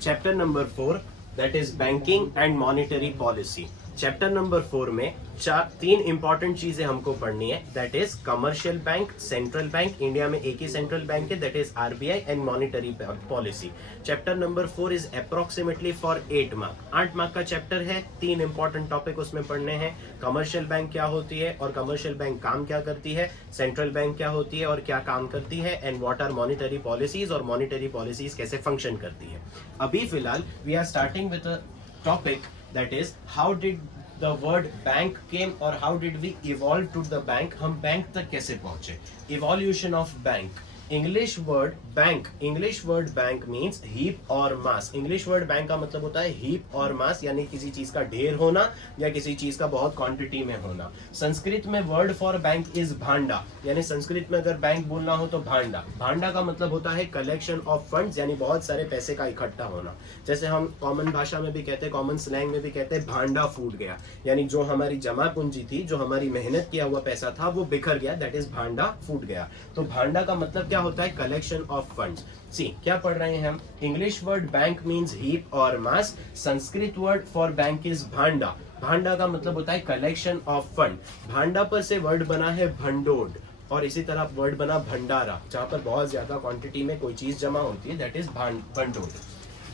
Chapter number 4 that is banking and monetary policy. Chapter number 4 में तीन important चीजें हमको पढ़नी है, that is commercial bank, central bank, India में एक ही सेंट्रल बैंक है that is RBI, and monetary policy. Chapter number 4 is approximately for 8 mark. 8 mark का चैप्टर है, तीन इंपॉर्टेंट टॉपिक उसमें पढ़ने हैं। कमर्शियल बैंक क्या होती है और कमर्शियल बैंक काम क्या करती है, सेंट्रल बैंक क्या होती है और क्या काम करती है, and what are monetary policies और मॉनेटरी पॉलिसीज कैसे फंक्शन करती है। अभी फिलहाल we are starting with a topic that is how did the word bank came or how did we evolve to the bank। हम बैंक तक कैसे पहुंचे, evolution of bank। English word bank means heap और मास। English word bank का मतलब होता है heap और मास, यानी किसी चीज का ढेर होना या किसी चीज का बहुत क्वांटिटी में होना। संस्कृत में वर्ड फॉर बैंक इज भांडा, यानी संस्कृत में अगर बैंक बोलना हो तो भांडा। भांडा का मतलब होता है कलेक्शन ऑफ फंड्स, यानी बहुत सारे पैसे का इकट्ठा होना। जैसे हम कॉमन भाषा में भी कहते हैं, कॉमन स्लैंग में भी कहते हैं भांडा फूट गया, यानी जो हमारी जमा पूंजी थी, जो हमारी मेहनत किया हुआ पैसा था वो बिखर गया, दैट इज भांडा फूट गया। तो भांडा का मतलब क्या होता है, कलेक्शन ऑफ फंड्स। सी क्या पढ़ रहे हैं हम, English word bank means heap और mass, Sanskrit word for bank is bhanda. Bhanda का मतलब होता है कलेक्शन ऑफ फंड। भांडा पर से वर्ड बना है भंडोड, और इसी तरह वर्ड बना भंडारा, जहां पर बहुत ज्यादा क्वांटिटी में कोई चीज जमा होती है, दैट इज भंडोड।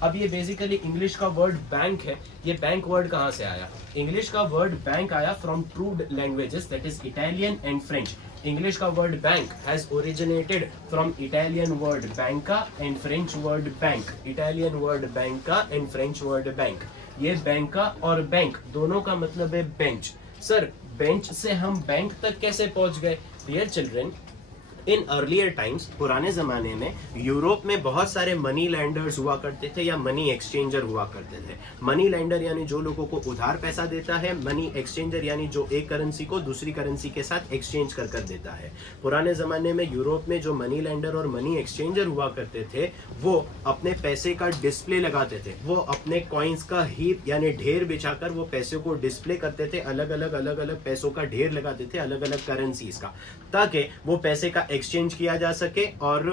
अब ये बेसिकली इंग्लिश का वर्ड बैंक है। ये बैंक वर्ड कहां से आया, इंग्लिश का वर्ड बैंक आया from two languages that is Italian and French. English का word bank has originated from Italian word banca and French word banque. Italian word banca and French word banque. ये banca और banque दोनों का मतलब है bench. Sir bench से हम bank तक कैसे पहुंच गए? Dear children, in earlier times, पुराने जमाने में यूरोप में बहुत सारे मनी लैंडर्स हुआ करते थे या मनी एक्सचेंजर हुआ करते थे। मनी लैंडर यानी जो लोगों को उधार पैसा देता है, मनी एक्सचेंजर यानी जो एक करेंसी को दूसरी करेंसी के साथ एक्सचेंज कर देता है। पुराने जमाने में यूरोप में जो मनी लैंडर और मनी एक्सचेंजर हुआ करते थे, वो अपने पैसे का डिस्प्ले लगाते थे। वो अपने कॉइन्स का हीप यानी ढेर बिछाकर वो पैसे को डिस्प्ले करते थे, अलग अलग पैसों का ढेर लगाते थे, अलग अलग करेंसीज का, ताकि वो पैसे का एक्सचेंज किया जा सके और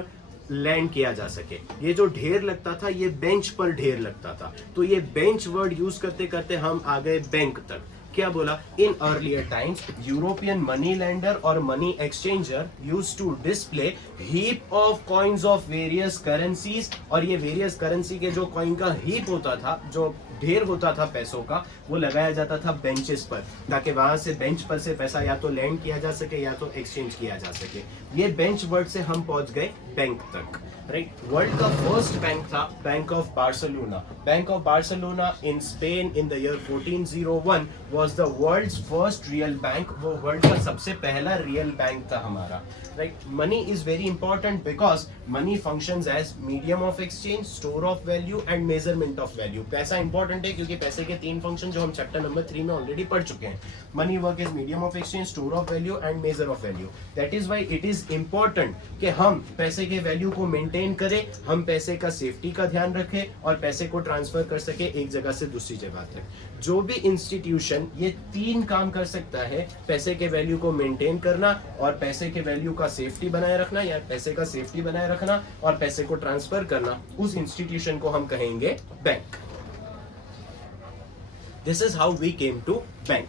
लैंड किया जा सके। ये जो ढेर लगता था, ये बेंच पर ढेर लगता था। तो ये बेंच वर्ड यूज करते करते हम आ गए बैंक तक। क्या बोला, in earlier times European money lender और money exchanger used to display heap of coins of various currencies. और ये वेरियस करेंसी के जो कॉइन का हीप होता था, जो ढेर होता था पैसों का, वो लगाया जाता था बेंचेस पर, ताकि वहां से बेंच पर से पैसा या तो लैंड किया जा सके या तो एक्सचेंज किया जा सके। ये बेंच वर्ड से हम पहुंच गए बैंक तक, राइट। वर्ल्ड का फर्स्ट बैंक था bank of Barcelona. Bank of Barcelona in Spain in the year 1401 was the world's first real bank. वो वर्ल्ड का सबसे पहला रियल बैंक था हमारा, right. Money is very important because money functions as medium of exchange, store of value and measurement of value. पैसा important है क्योंकि पैसे के तीन फंक्शन जो हम चैप्टर नंबर 3 में ऑलरेडी पढ़ चुके हैं। Money work is medium of exchange, store of value and measure of value. That is why it is important कि हम पैसे के वैल्यू को मेंटेन करें, हम पैसे का सेफ्टी का ध्यान रखें और पैसे को ट्रांसफर कर सके एक जगह से दूसरी जगह तक। जो भी इंस्टीट्यूशन ये तीन काम कर सकता है, पैसे के वैल्यू को मेंटेन करना और पैसे के वैल्यू का सेफ्टी बनाए रखना या पैसे का सेफ्टी बनाए रखना और पैसे को ट्रांसफर करना, उस इंस्टीट्यूशन को हम कहेंगे bank. This is how we came to bank.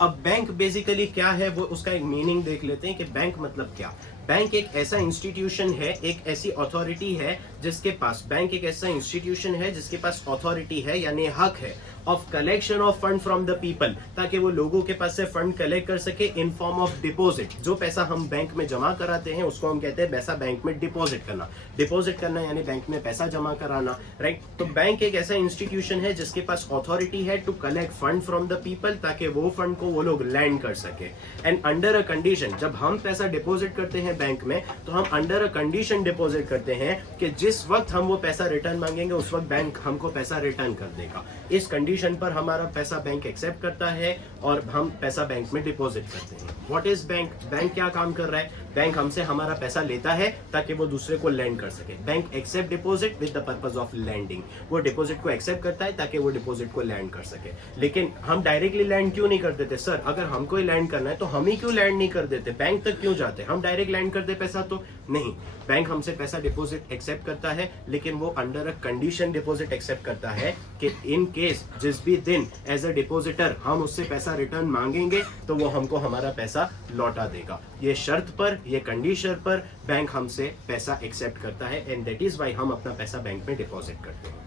अब बैंक बेसिकली क्या है, वो उसका एक मीनिंग देख लेते हैं कि बैंक मतलब क्या। बैंक एक ऐसा इंस्टीट्यूशन है, एक ऐसी अथॉरिटी है जिसके पास, बैंक एक ऐसा इंस्टीट्यूशन है जिसके पास अथॉरिटी है यानी हक है of collection of fund from the people, ताकि वो लोगों के पास से फंड कलेक्ट कर सके इन फॉर्म ऑफ डिपॉजिट। जो पैसा हम बैंक में जमा कराते हैं उसको हम कहते हैं पैसा बैंक में डिपॉजिट करना। डिपॉजिट करना यानी बैंक में पैसा जमा कराना, राइट। तो बैंक एक ऐसा इंस्टीट्यूशन है जिसके पास अथॉरिटी है to collect fund from the people, ताकि वो फंड को वो लोग लैंड कर सके। एंड अंडर अ कंडीशन, जब हम पैसा डिपॉजिट करते हैं बैंक में, तो हम अंडर अ कंडीशन डिपॉजिट करते हैं कि जिस वक्त हम वो पैसा रिटर्न मांगेंगे उस वक्त बैंक हमको पैसा रिटर्न कर देगा। इस कंडीशन पर हमारा पैसा बैंक एक्सेप्ट करता है और हम पैसा बैंक में डिपॉजिट करते हैं। What is bank? बैंक क्या काम कर रहा है? बैंक हमसे हमारा पैसा लेता है ताकि वो दूसरे को लैंड कर सके। Bank accept deposit with the purpose of lending. वो डिपॉजिट को एक्सेप्ट करता है ताकि वो डिपॉजिट को लैंड कर सके। लेकिन हम डायरेक्टली लैंड क्यों नहीं कर देते? सर अगर हमको ही लैंड करना है तो हम ही क्यों लैंड नहीं कर देते? बैंक तक क्यों जाते? हम डायरेक्ट लैंड कर दे पैसा तो नहीं। बैंक हमसे पैसा डिपॉजिट एक्सेप्ट करता है, लेकिन वो under a condition deposit accept करता है कि इन केस जिस भी दिन एज अ डिपॉजिटर हम उससे पैसा रिटर्न मांगेंगे तो वो हमको हमारा पैसा लौटा देगा। ये शर्त पर, ये कंडीशन पर बैंक हमसे पैसा एक्सेप्ट करता है एंड दैट इज व्हाई हम अपना पैसा बैंक में डिपॉजिट करते हैं।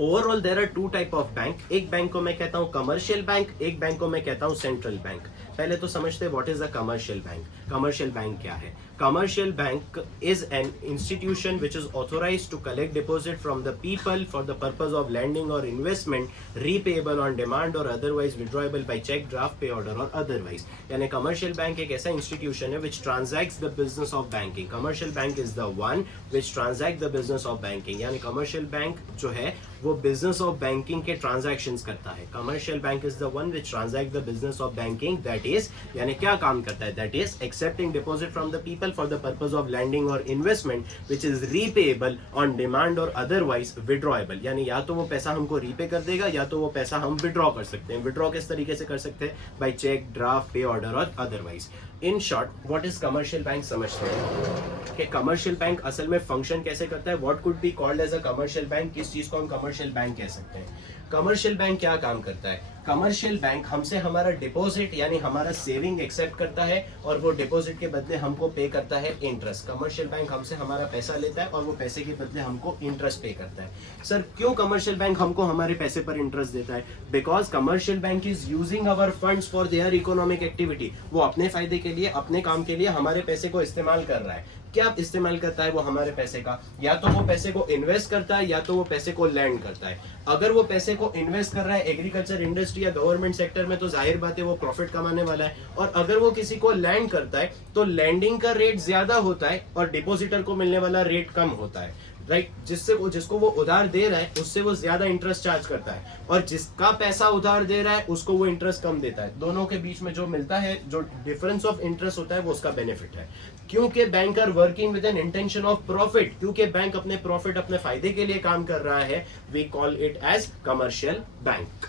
Overall there are two type of bank. एक बैंक को मैं कहता हूं कमर्शियल बैंक, एक बैंक को मैं कहता हूं सेंट्रल बैंक। पहले तो समझते हैं what is a commercial bank. Commercial bank क्या है? Commercial bank is an institution which is authorized to collect deposit from the people for the purpose of lending or investment, repayable on demand or otherwise withdrawable by check, draft, pay order or otherwise. यानी commercial bank एक ऐसा institution है which transacts the business of banking. Commercial bank is the one which transacts the business of banking. यानी commercial bank जो है वो business of banking के transactions करता है। Commercial bank is the one which transacts the business of banking, that is यानी क्या काम करता है? That is accepting deposit from the people for the purpose of lending or investment which is repayable on demand or otherwise withdrawable। यानी या तो वो पैसा हमको रीपे कर देगा या तो वो पैसा हम विड्रॉ कर सकते हैं। विड्रॉ किस तरीके से कर सकते हैं? बाय चेक, ड्राफ्ट, पे ऑर्डर और otherwise. In short what is commercial bank समझते हैं कि कमर्शियल बैंक असल में फंक्शन कैसे करता है। What could be called as a commercial bank? किस चीज को हम कमर्शियल बैंक कह सकते हैं? कमर्शियल बैंक क्या काम करता है? कमर्शियल बैंक हमसे हमारा डिपॉजिट यानी हमारा सेविंग एक्सेप्ट करता है और वो डिपॉजिट के बदले हमको पे करता है इंटरेस्ट। कमर्शियल बैंक हमसे हमारा पैसा लेता है और वो पैसे के बदले हमको इंटरेस्ट पे करता है। सर क्यों कमर्शियल बैंक हमको हमारे पैसे पर इंटरेस्ट देता है? Because commercial bank is using our funds for their economic activity. वो अपने फायदे के लिए, अपने काम के लिए हमारे पैसे को इस्तेमाल कर रहा है। क्या इस्तेमाल करता है वो हमारे पैसे का? या तो वो पैसे को इन्वेस्ट करता है या तो वो पैसे को लैंड करता है। अगर वो पैसे को इन्वेस्ट कर रहा है एग्रीकल्चर इंडस्ट्री या गवर्नमेंट सेक्टर में तो जाहिर बात है वो प्रॉफिट कमाने वाला है। और अगर वो किसी को लैंड करता है तो लैंडिंग का रेट ज्यादा होता है और डिपॉजिटर को मिलने वाला रेट कम होता है। राइट, जिसको वो उधार दे रहा है उससे वो ज्यादा इंटरेस्ट चार्ज करता है और जिसका पैसा उधार दे रहा है उसको वो इंटरेस्ट कम देता है। दोनों के बीच में जो मिलता है, जो डिफरेंस ऑफ इंटरेस्ट होता है वो उसका बेनिफिट है। क्योंकि bank are working with an intention of profit, क्योंकि बैंक अपने प्रॉफिट, अपने फायदे के लिए काम कर रहा है, we call it as commercial bank.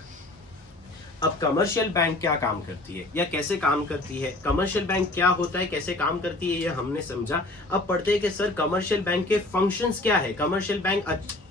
अब कमर्शियल बैंक क्या काम करती है या कैसे काम करती है? कमर्शियल बैंक क्या होता है, कैसे काम करती है, ये हमने समझा। अब पढ़ते हैं कि सर कमर्शियल बैंक के फंक्शंस क्या है। कमर्शियल बैंक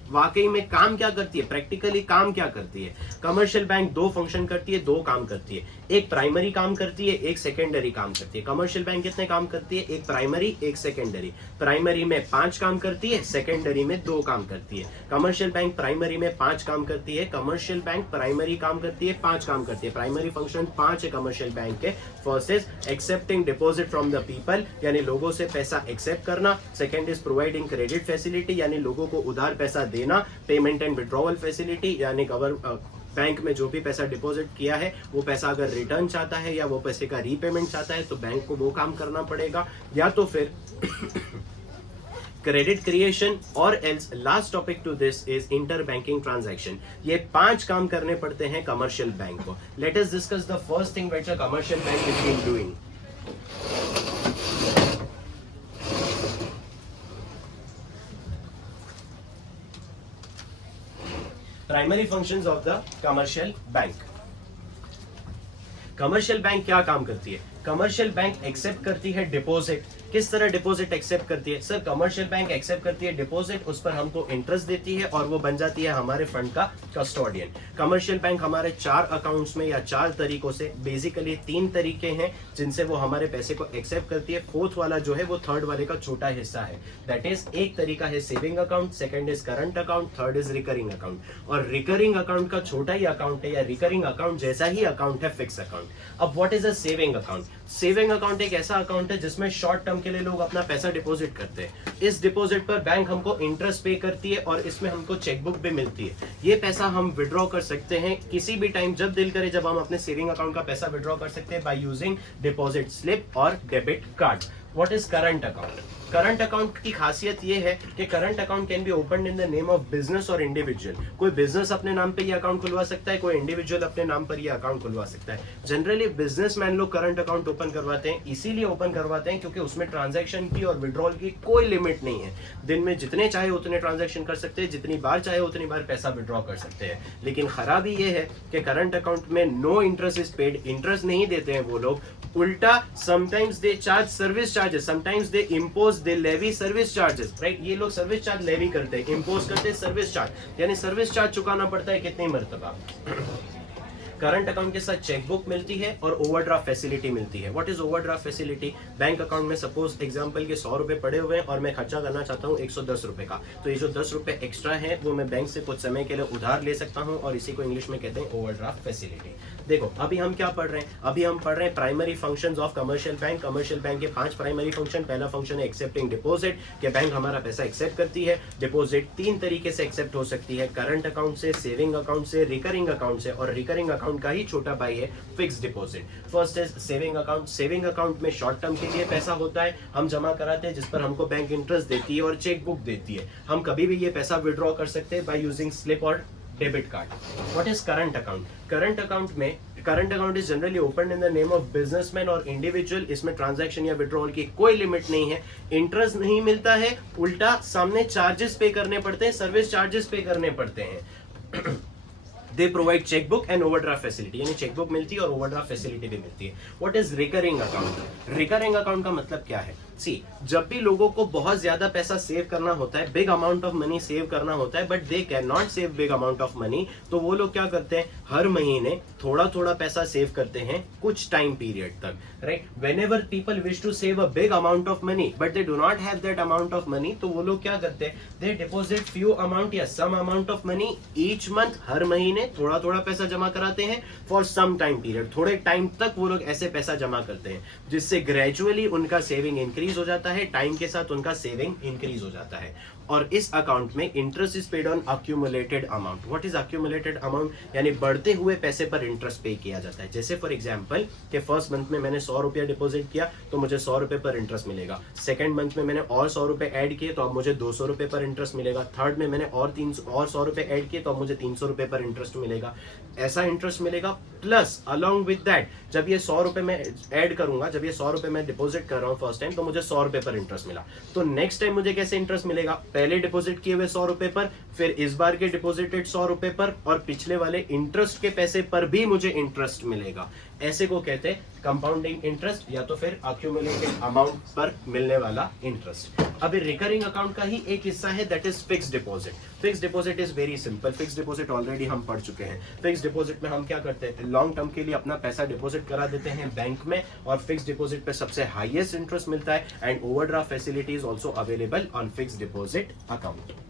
वाकई में काम क्या करती है, प्रैक्टिकली काम क्या करती है? कमर्शियल बैंक दो फंक्शन करती है, दो काम करती है। एक प्राइमरी काम करती है, एक सेकेंडरी काम करती है। कमर्शियल बैंक कितने काम करती है? एक प्राइमरी, एक सेकेंडरी। प्राइमरी में 5 काम करती है, सेकेंडरी में 2 काम करती है। कमर्शियल बैंक प्राइमरी में 5 काम करती है, कमर्शियल बैंक प्राइमरी काम करती है 5 काम करती है। प्राइमरी फंक्शन 5 है कमर्शियल बैंक के। First is accepting deposit from the people, यानी लोगों से पैसा एक्सेप्ट करना। Second is providing credit facility, यानी लोगों को उधार पैसा देना। पेमेंट एंड विड्रॉवल फैसिलिटी, यानी बैंक में जो भी पैसा डिपॉजिट किया है वो पैसा अगर रिटर्न चाहता है या वो पैसे का रीपेमेंट चाहता है तो बैंक को वो काम करना पड़ेगा। या तो फिर क्रेडिट क्रिएशन और else last topic to this is inter banking transaction. ये 5 काम करने पड़ते हैं कमर्शियल बैंक को। Let us discuss the first thing which a commercial bank is been doing. Primary functions of the commercial bank. Commercial bank क्या काम करती है? कमर्शियल बैंक एक्सेप्ट करती है डिपॉजिट। किस तरह डिपॉजिट एक्सेप्ट करती है? सर कमर्शियल बैंक एक्सेप्ट करती है डिपॉजिट, उस पर हमको इंटरेस्ट देती है और वो बन जाती है हमारे फंड का कस्टोडियन। कमर्शियल बैंक हमारे 4 अकाउंट्स में या 4 तरीकों से, बेसिकली 3 तरीके हैं जिनसे वो हमारे पैसे को एक्सेप्ट करती है। फोर्थ वाला जो है वो थर्ड वाले का छोटा हिस्सा है। दैट इज, एक तरीका है saving account, second is current account, third is recurring account. और रिकरिंग अकाउंट का छोटा ही अकाउंट है या रिकरिंग अकाउंट जैसा ही अकाउंट है फिक्स अकाउंट। अब what is a saving account? Saving account एक ऐसा अकाउंट है जिसमें शॉर्ट टर्म के लिए लोग अपना पैसा डिपॉजिट करते हैं। इस डिपॉजिट पर बैंक हमको इंटरेस्ट पे करती है और इसमें हमको चेकबुक भी मिलती है। ये पैसा हम विड्रॉ कर सकते हैं किसी भी टाइम, जब दिल करे, जब हम अपने सेविंग अकाउंट का पैसा विड्रॉ कर सकते हैं बाय यूजिंग डिपॉजिट स्लिप और debit card. What is current account? Current account की खासियत ये है कि current account can be open in the name of business और इंडिविजुअल। कोई बिजनेस अपने नाम पे ये अकाउंट खुलवा सकता है, कोई इंडिविजुअल अपने नाम पर ये अकाउंट खुलवा सकता है। जनरली बिजनेसमैन लोग करंट अकाउंट ओपन करवाते हैं, इसीलिए ओपन करवाते हैं क्योंकि उसमें ट्रांजैक्शन की और विड्रॉल की कोई लिमिट नहीं है। दिन में जितने चाहे उतने ट्रांजैक्शन कर सकते हैं, जितनी बार चाहे उतनी बार पैसा विड्रॉ कर सकते हैं। लेकिन खराबी ये है कि करंट अकाउंट में no interest is paid, interest नहीं देते हैं वो लोग, उल्टा sometimes they charge service charges, sometimes they impose they levy service charges, right. ये लोग सर्विस चार्ज लेवी करते हैं, इम्पोज करते हैं सर्विस चार्ज, यानी सर्विस चार्ज चुकाना पड़ता है कितनी मरतबा। करंट अकाउंट के साथ चेकबुक मिलती है और ओवरड्राफ्ट फैसिलिटी मिलती है। What is overdraft facility? Bank account में सपोज एग्जांपल के 100 रुपए पड़े हुए हैं और मैं खर्चा करना चाहता हूँ 110 रुपए का, तो ये जो 10 रुपए एक्स्ट्रा है वो मैं बैंक से कुछ समय के लिए उधार ले सकता हूँ और इसी को इंग्लिश में कहते हैं ओवरड्राफ्ट फैसिलिटी। देखो अभी हम क्या पढ़ रहे हैं, अभी हम पढ़ रहे हैं primary functions of commercial bank. Commercial bank के 5 प्राइमरी फंक्शन। पहला फंक्शन है एक्सेप्टिंग डिपॉजिट, कि बैंक हमारा पैसा एक्सेप्ट करती है। डिपॉजिट 3 तरीके से एक्सेप्ट हो सकती है, करंट अकाउंट से, सेविंग अकाउंट से, रिकरिंग अकाउंट से, और रिकरिंग अकाउंट का ही छोटा भाई है fix deposit. First is saving account. Saving account में शॉर्ट टर्म के लिए पैसा होता है, हम जमा कराते हैं जिस पर हमको बैंक इंटरेस्ट देती है और चेक बुक देती है। हम कभी भी ये पैसा विड्रॉ कर सकते हैं बाय यूजिंग स्लिप और debit card. What is current account? Current account में current account is generally open in the name of businessman और इंडिविजुअल। इसमें ट्रांजैक्शन या विड्रॉल की कोई लिमिट नहीं है, इंटरेस्ट नहीं मिलता है, उल्टा सामने चार्जेस पे करने पड़ते हैं, सर्विस चार्जेस पे करने पड़ते हैं। They provide chequebook and overdraft facility, यानी चेकबुक मिलती है और ओवरड्राफ्ट फैसिलिटी भी मिलती है। What is recurring account? Recurring account का मतलब क्या है? सी, जब भी लोगों को बहुत ज्यादा पैसा सेव करना होता है, big amount of money save करना होता है, but they can not save big amount of money, तो वो लोग क्या करते हैं, हर महीने थोड़ा थोड़ा पैसा सेव करते हैं कुछ टाइम पीरियड तक, right. Whenever people wish to save a big amount of money but they do not have that amount of money, तो वो लोग क्या करते हैं, दे डिपॉजिट फ्यू अमाउंट या some amount of money each month, हर महीने थोड़ा थोड़ा पैसा जमा कराते हैं फॉर सम टाइम पीरियड, थोड़े टाइम तक वो लोग ऐसे पैसा जमा करते हैं, जिससे ग्रेजुअली उनका सेविंग इंक्रीज हो जाता है, टाइम के साथ उनका सेविंग इंक्रीज हो जाता है। और इस अकाउंट में interest is paid on accumulated amount. What is accumulated amount? यानी बढ़ते हुए पैसे पर इंटरेस्ट पे किया जाता है। जैसे फॉर एग्जांपल कि फर्स्ट मंथ में मैंने 100 रुपया डिपॉजिट किया तो मुझे 100 रुपए पर इंटरेस्ट मिलेगा, सेकंड मंथ में मैंने और 100 रुपए ऐड किए तो अब मुझे 200 रुपए पर इंटरेस्ट मिलेगा, थर्ड में मैंने और 100 रुपए ऐड किए तो अब मुझे 300 रुपए पर इंटरेस्ट मिलेगा। ऐसा इंटरेस्ट मिलेगा, प्लस अलोंग विद दैट जब ये 100 रुपए मैं ऐड करूंगा, जब ये 100 रुपए मैं डिपॉजिट कर रहा हूं फर्स्ट टाइम, तो मुझे 100 रुपए पर इंटरेस्ट मिला, तो नेक्स्ट टाइम मुझे कैसे इंटरेस्ट मिलेगा, पहले डिपॉजिट किए हुए 100 रुपए पर, फिर इस बार के डिपॉजिटेड 100 रुपए पर, और पिछले वाले इंटरेस्ट के पैसे पर भी मुझे इंटरेस्ट मिलेगा। ऐसे को कहते हैं कंपाउंडिंग इंटरेस्ट या तो फिर अक्यूमुलेटेड अमाउंट पर मिलने वाला इंटरेस्ट। अभी रिकरिंग अकाउंट का ही एक हिस्सा है that is fix deposit. Fix deposit is very simple. Fix deposit already हम पढ़ चुके हैं। फिक्स डिपॉजिट में हम क्या करते हैं, लॉन्ग टर्म के लिए अपना पैसा डिपॉजिट करा देते हैं बैंक में, और फिक्स डिपॉजिट पे सबसे हाईएस्ट इंटरेस्ट मिलता है, and overdraft facility is also available on fix deposit account.